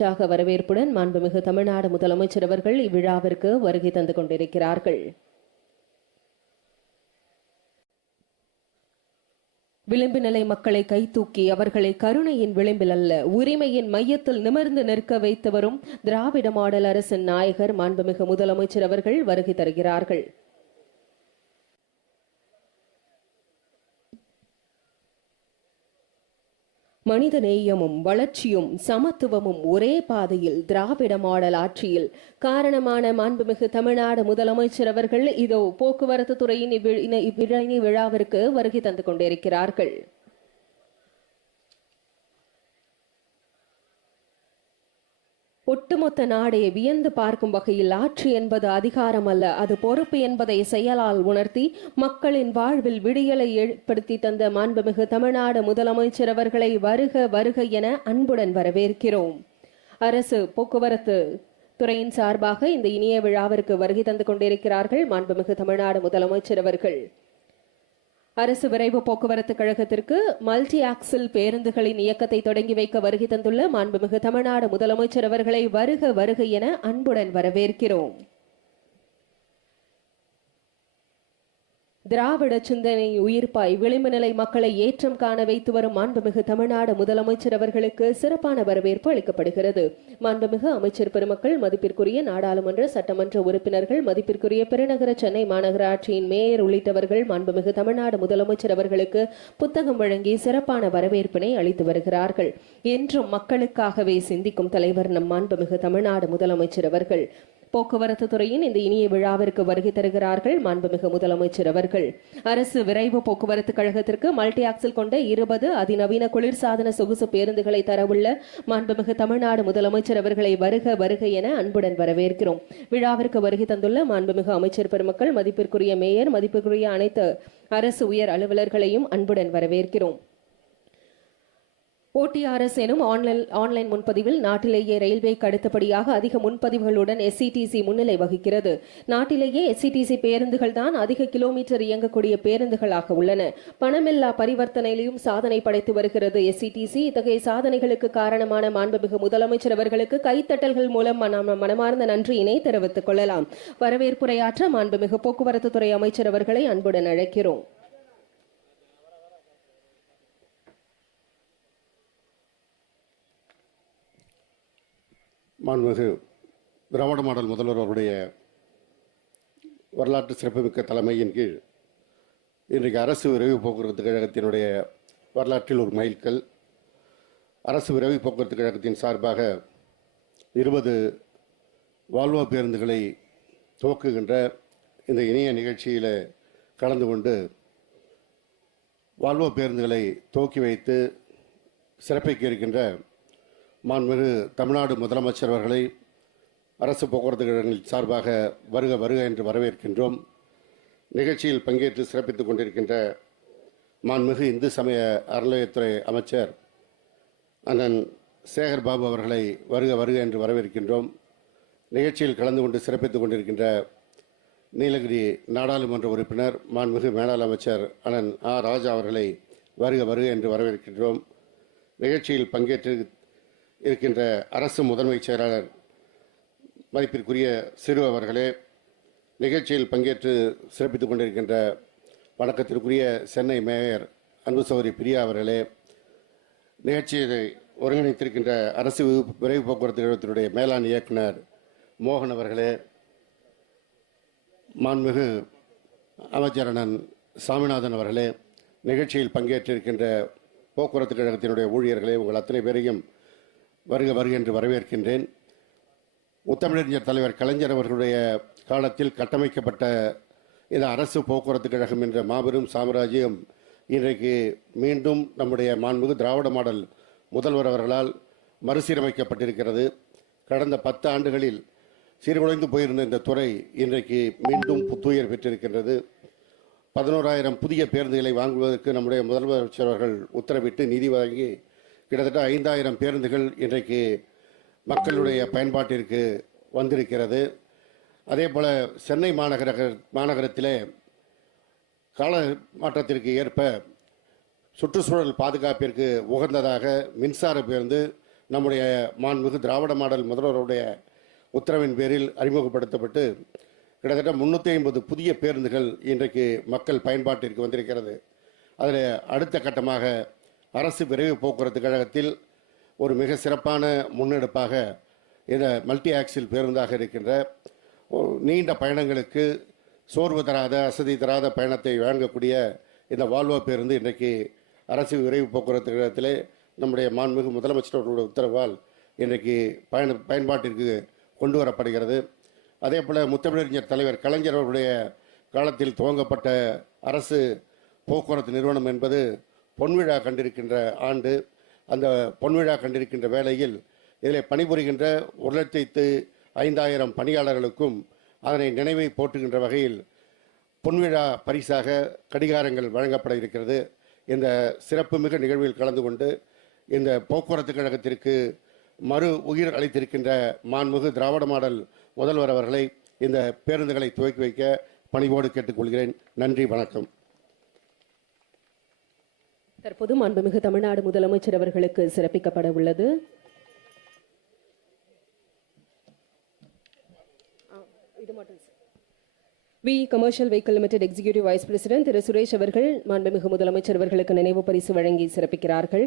உற்சாக வரவேற்புடன் மாண்புமிகு தமிழ்நாடு முதலமைச்சர் அவர்கள் இவ்விழாவிற்கு வருகை தந்து கொண்டிருக்கிறார்கள். விளிம்பு நிலை மக்களை கைதூக்கி அவர்களை கருணையின் விளிம்பில் அல்ல உரிமையின் மையத்தில் நிமிர்ந்து நிற்க வைத்து வரும் திராவிட மாடல் அரசின் நாயகர் மாண்புமிகு முதலமைச்சர் அவர்கள் வருகை தருகிறார்கள். மனித நேயமும் வளர்ச்சியும் சமத்துவமும் ஒரே பாதையில் திராவிட மாடல் ஆட்சியில். காரணமான மாண்புமிகு தமிழ்நாடு முதலமைச்சர் அவர்கள் இதோ போக்குவரத்து துறையின் இவ்வி- விழாவிற்கு வருகை தந்து கொண்டிருக்கிறார்கள். ஒட்டுமொத்த நாடே வியந்து பார்க்கும் வகையில் ஆட்சி என்பது அதிகாரம் அல்ல அது பொறுப்பு என்பதை செயலால் உணர்த்தி மக்களின் வாழ்வில் விடியலை ஏற்படுத்தி தந்த மாண்புமிகு தமிழ்நாடு முதலமைச்சர் அவர்களை வருக வருக என அன்புடன் வரவேற்கிறோம். அரசு போக்குவரத்து துறையின் சார்பாக இந்த இனிய விழாவிற்கு வருகை தந்து கொண்டிருக்கிறார்கள் மாண்புமிகு தமிழ்நாடு முதலமைச்சர் அவர்கள். அரசு விரைவு போக்குவரத்து கழகத்திற்கு மல்டி ஆக்சில் பேருந்துகளின் இயக்கத்தை தொடங்கி வைக்க வருகை தந்துள்ள மாண்புமிகு தமிழ்நாடு முதலமைச்சர் அவர்களை வருக வருக என அன்புடன் வரவேற்கிறோம். திராவிட சிந்தனை உயிர்ப்பாய் விளிம்பு நிலை மக்களை ஏற்றம் காண வைத்து வரும் மாண்புமிகு தமிழ்நாடு முதலமைச்சர் அவர்களுக்கு சிறப்பான வரவேற்பு அளிக்கப்படுகிறது. மாண்புமிகு அமைச்சர் பெருமக்கள் மதிப்பிற்குரிய நாடாளுமன்ற சட்டமன்ற உறுப்பினர்கள் மதிப்பிற்குரிய பெருநகர சென்னை மாநகராட்சியின் மேயர் உள்ளிட்டவர்கள் மாண்புமிகு தமிழ்நாடு முதலமைச்சர் அவர்களுக்கு புத்தகம் வழங்கி சிறப்பான வரவேற்பினை அளித்து வருகிறார்கள். என்றும் மக்களுக்காகவே சிந்திக்கும் தலைவர் நம் மாண்புமிகு தமிழ்நாடு முதலமைச்சர் அவர்கள். போக்குவரத்து துறையின் இந்த இனிய விழாவிற்கு வருகை தருகிறார்கள் மாண்புமிகு முதலமைச்சர் அவர்கள். அரசு விரைவு போக்குவரத்து கழகத்திற்கு மல்டி ஆக்சல் கொண்ட இருபது அதிநவீன குளிர்சாதன சொகுசு பேருந்துகளை தரவுள்ள மாண்புமிகு தமிழ்நாடு முதலமைச்சர் அவர்களை வருக வருக என அன்புடன் வரவேற்கிறோம். விழாவிற்கு வருகை தந்துள்ள மாண்புமிகு அமைச்சர் பெருமக்கள் மதிப்பிற்குரிய மேயர் மதிப்பிற்குரிய அனைத்து அரசு உயர் அலுவலர்களையும் அன்புடன் வரவேற்கிறோம். ஓடிஆர்எஸ் எனும் ஆன்லைன் ஆன்லைன் முன்பதிவில் நாட்டிலேயே ரயில்வேக்கு அடுத்தபடியாக அதிக முன்பதிவுகளுடன் எஸ்சிடிசி முன்னிலை வகிக்கிறது. நாட்டிலேயே எஸ்சிடிசி பேருந்துகள் தான் அதிக கிலோமீட்டர் இயங்கக்கூடிய பேருந்துகளாக உள்ளன. பணமில்லா பரிவர்த்தனையிலும் சாதனை படைத்து வருகிறது எஸ்சிடிசி இத்தகைய சாதனைகளுக்கு காரணமான மாண்புமிகு முதலமைச்சர் அவர்களுக்கு கைத்தட்டல்கள் மூலம் மனமார்ந்த நன்றியினை தெரிவித்துக் கொள்ளலாம். வரவேற்புரையாற்ற மாண்புமிகு போக்குவரத்து துறை அமைச்சர் அவர்களை அன்புடன் அழைக்கிறோம். மாண்புமிகு திராவிட மாடல் முதல்வர் அவருடைய வரலாற்று சிறப்புமிக்க தலைமையின் கீழ் இன்றைக்கு அரசு விரைவு போக்குவரத்து கழகத்தினுடைய வரலாற்றில் ஒரு மைல்கல். அரசு விரைவு போக்குவரத்து கழகத்தின் சார்பாக இருபது வால்வா பேருந்துகளை துவக்குகின்ற இந்த இணைய நிகழ்ச்சியில் கலந்து கொண்டு வால்வோ பேருந்துகளை துவக்கி வைத்து சிறப்பிக்க இருக்கின்ற மாண்புமிகு தமிழ்நாடு முதலமைச்சர் அவர்களை அரசு போக்குவரத்து கழகங்கள் சார்பாக வருக வருக என்று வரவேற்கின்றோம். நிகழ்ச்சியில் பங்கேற்று சிறப்பித்துக் கொண்டிருக்கின்ற மாண்புமிகு இந்து சமய அறநிலையத்துறை அமைச்சர் அண்ணன் சேகர் பாபு அவர்களை வருக வருக என்று வரவேற்கின்றோம். நிகழ்ச்சியில் கலந்து கொண்டு சிறப்பித்துக் கொண்டிருக்கின்ற நீலகிரி நாடாளுமன்ற உறுப்பினர் மாண்புமிகு மேலாள் அமைச்சர் அண்ணன் ஆ ராஜா அவர்களை வருக வருக என்று வரவேற்கின்றோம். நிகழ்ச்சியில் பங்கேற்று இருக்கின்ற அரசு முதன்மை செயலாளர் மதிப்பிற்குரிய சிறு அவர்களே நிகழ்ச்சியில் பங்கேற்று சிறப்பித்துக் கொண்டிருக்கின்ற வணக்கத்திற்குரிய சென்னை மேயர் அன்பு சௌரி பிரியா அவர்களே நிகழ்ச்சியை ஒருங்கிணைத்திருக்கின்ற அரசு விரைவு- போக்குவரத்து கழகத்தினுடைய மேலாண் இயக்குனர் மோகன் அவர்களே மாண்புமிகு அமைச்சரணன் சாமிநாதன் அவர்களே நிகழ்ச்சியில் பங்கேற்றிருக்கின்ற போக்குவரத்து கழகத்தினுடைய ஊழியர்களே உங்கள் அத்தனை பேரையும் வருக வருக என்று வரவேற்கின்றேன். முத்தமிழறிஞர் தலைவர் கலைஞர் அவர்களுடைய காலத்தில் கட்டமைக்கப்பட்ட இந்த அரசு போக்குவரத்து கழகம் என்ற மாபெரும் சாம்ராஜ்யம் இன்றைக்கு மீண்டும் நம்முடைய மாண்புமிகு திராவிட மாடல் முதல்வர் அவர்களால் மறுசீரமைக்கப்பட்டிருக்கிறது. கடந்த பத்து ஆண்டுகளில் சீர்குலைந்து போயிருந்த இந்த துறை இன்றைக்கு மீண்டும் புத்துயிர் பெற்றிருக்கின்றது. பதினோராயிரம் புதிய பேருந்துகளை வாங்குவதற்கு நம்முடைய முதலமைச்சர் அவர்கள் உத்தரவிட்டு நிதி வழங்கி கிட்டத்தட்ட ஐந்தாயிரம் பேருந்துகள் இன்றைக்கு மக்களுடைய பயன்பாட்டிற்கு வந்திருக்கிறது. அதே போல் சென்னை மாநகர மாநகரத்திலே கால மாற்றத்திற்கு ஏற்ப சுற்றுச்சூழல் பாதுகாப்பிற்கு உகந்ததாக மின்சார பேருந்து நம்முடைய மாண்புமிகு திராவிட மாடல் முதல்வருடைய உத்தரவின் பேரில் அறிமுகப்படுத்தப்பட்டு கிட்டத்தட்ட முன்னூற்றி ஐம்பது புதிய பேருந்துகள் இன்றைக்கு மக்கள் பயன்பாட்டிற்கு வந்திருக்கிறது. அதில் அடுத்த கட்டமாக அரசு விரைவு போக்குவரத்து கழகத்தில் ஒரு மிக சிறப்பான முன்னெடுப்பாக இந்த மல்டி ஆக்சில் பேருந்தாக இருக்கின்ற நீண்ட பயணங்களுக்கு சோர்வு தராத அசதி தராத பயணத்தை வழங்கக்கூடிய இந்த வால்வோ பேருந்து இன்றைக்கு அரசு விரைவு போக்குவரத்து கழகத்திலே நம்முடைய மாண்புமிகு முதலமைச்சர் அவர்களுடைய உத்தரவால் இன்றைக்கு பயண பயன்பாட்டிற்கு கொண்டு வரப்படுகிறது. அதே போல் முத்தமிழறிஞர் தலைவர் கலைஞர் அவருடைய காலத்தில் துவங்கப்பட்ட அரசு போக்குவரத்து நிறுவனம் என்பது பொன்விழா கண்டிருக்கின்ற ஆண்டு அந்த பொன்விழா கண்டிருக்கின்ற வேளையில் இதில் பணிபுரிகின்ற ஒரு லட்சத்து ஐந்தாயிரம் பணியாளர்களுக்கும் அதனை நினைவை போற்றுகின்ற வகையில் பொன்விழா பரிசாக கடிகாரங்கள் வழங்கப்பட இருக்கிறது. இந்த சிறப்புமிகு நிகழ்வில் கலந்து கொண்டு இந்த போக்குவரத்து கழகத்திற்கு மறு உயிர் அளித்திருக்கின்ற மாண்புமிகு திராவிட மாடல் முதல்வர் அவர்களை இந்த பேருந்துகளை துவக்கி வைக்க பணிவோடு கேட்டுக்கொள்கிறேன். நன்றி வணக்கம். தற்போது மாண்புமிகு தமிழ்நாடு முதலமைச்சர் அவர்களுக்கு சிறப்பிக்கப்பட உள்ளது. இது V commercial vehicle limited executive vice president Thiru Suresh அவர்கள் மாண்புமிகு முதலமைச்சர் அவர்களுக்கு நினைவு பரிசு வழங்கி சிறப்பிக்கிறார்கள்.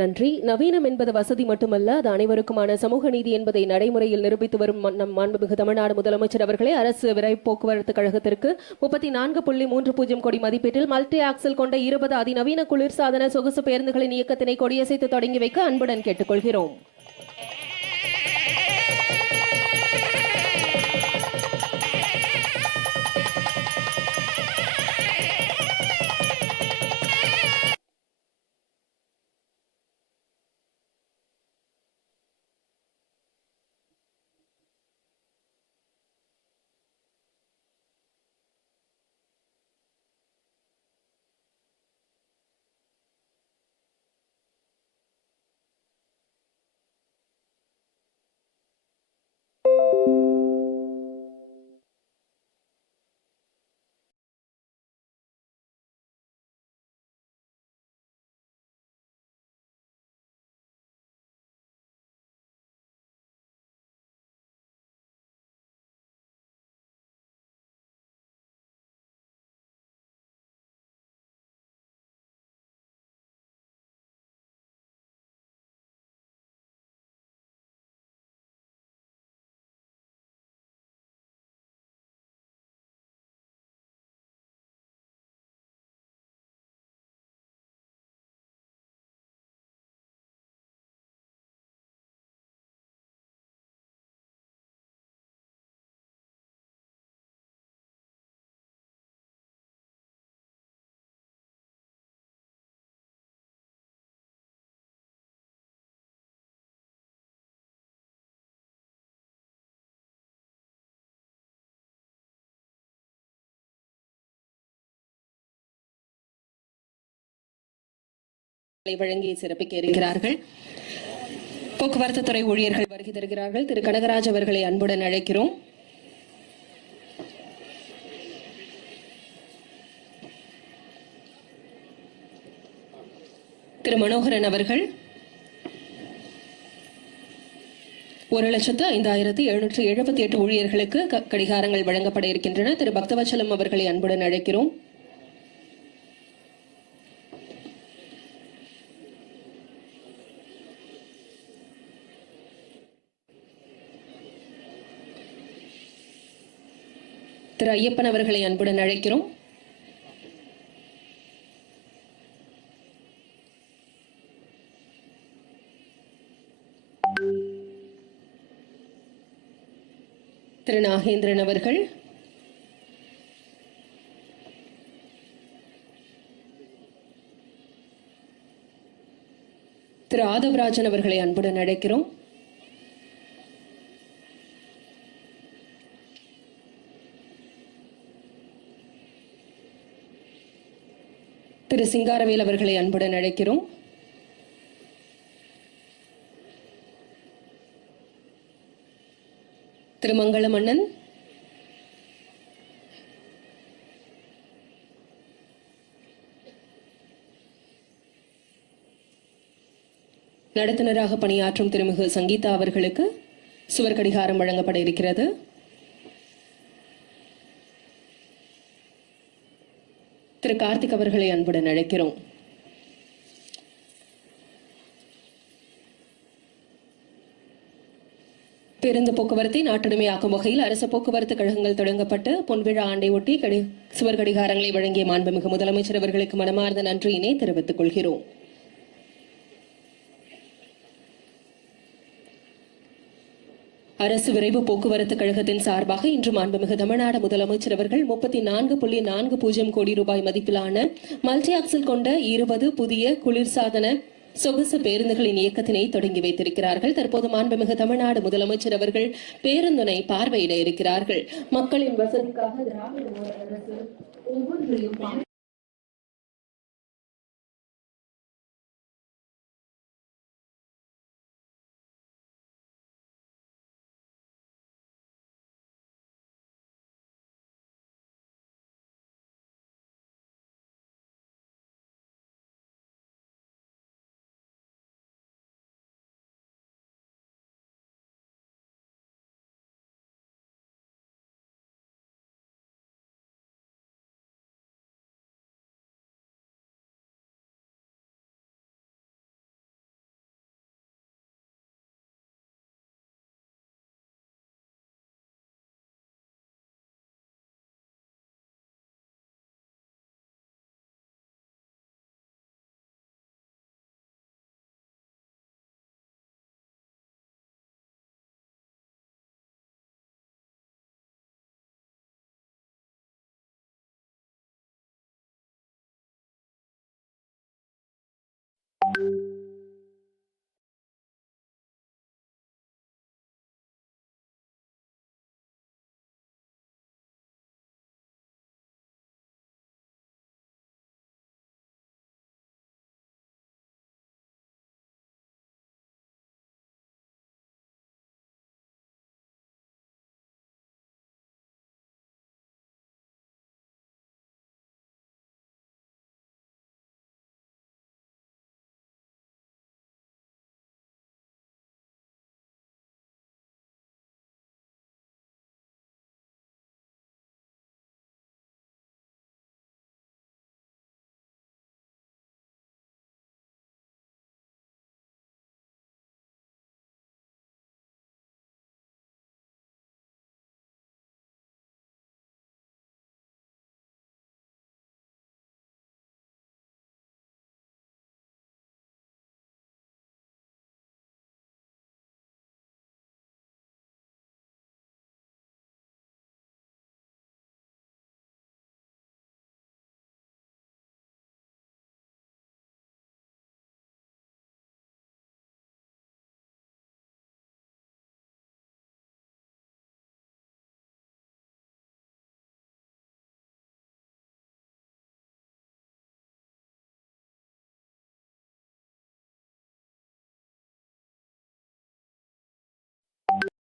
நன்றி. நவீனம் என்பது வசதி மட்டுமல்ல அது அனைவருக்குமான சமூக நீதி என்பதை நடைமுறையில் நிரூபித்து வரும் நம் மாண்புமிகு தமிழ்நாடு முதலமைச்சர் அவர்களே அரசு விரைவு போக்குவரத்து கழகத்திற்கு முப்பத்தி நான்கு புள்ளி மூன்று பூஜ்ஜியம் கோடி மதிப்பீட்டில் மல்டி ஆக்சல் கொண்ட இருபது அதிநவீன குளிர்சாதன சொகுசு பேருந்துகளின் இயக்கத்தினை கொடியசைத்து தொடங்கி வைக்க அன்புடன் கேட்டுக்கொள்கிறோம். வழங்கி சிறப்பிக்க இருக்கிறார்கள். போக்குவரத்து துறை ஊழியர்கள் வருகை தருகிறார்கள். திரு. கனகராஜ் அவர்களை அன்புடன் அழைக்கிறோம். திரு. மனோகரன் அவர்கள் ஒரு லட்சத்து ஐந்தாயிரத்து எழுநூற்று எழுபத்தி எட்டு ஊழியர்களுக்கு கடிகாரங்கள் வழங்கப்பட இருக்கின்றன. திரு. பக்தவச்சலம் அவர்களை அன்புடன் அழைக்கிறோம். திரு ஐயப்பன் அவர்களை அன்புடன் அழைக்கிறோம். திரு நாகேந்திரன் அவர்கள். திரு ஆதவராஜன் அவர்களை அன்புடன் அழைக்கிறோம். திரு சிங்காரவேல் அவர்களை அன்புடன் அழைக்கிறோம். திருமங்கல மன்னன். நடத்துனராக பணியாற்றும் திருமிகு சங்கீதா அவர்களுக்கு சுவர் கடிகாரம் வழங்கப்பட இருக்கிறது. திரு கார்த்திக் அவர்களை அன்புடன் அழைக்கிறோம். பேருந்து போக்குவரத்தை நாட்டுடைமையாக்கும் வகையில் அரசு போக்குவரத்து கழகங்கள் தொடங்கப்பட்டு பொன்விழா ஆண்டை ஒட்டி கடி சுவர் கடிகாரங்களை வழங்கிய மாண்புமிகு முதலமைச்சர் அவர்களுக்கு மனமார்ந்த நன்றியினை தெரிவித்துக் கொள்கிறோம். அரசு விரைவு போக்குவரத்து கழகத்தின் சார்பாக இன்று மாண்புமிகு தமிழ்நாடு முதலமைச்சர் அவர்கள் முப்பத்தி நான்கு புள்ளி நான்கு பூஜ்ஜியம் கோடி ரூபாய் மதிப்பிலான மல்டி ஆக்சல் கொண்ட இருபது புதிய குளிர்சாதன சொகுசு பேருந்துகளின் இயக்கத்தினை தொடங்கி வைத்திருக்கிறார்கள். தற்போது மாண்புமிகு தமிழ்நாடு முதலமைச்சர் அவர்கள் பேருந்தினை பார்வையிட இருக்கிறார்கள். மக்களின் வசதிக்காக திராவிட மாடல்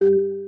you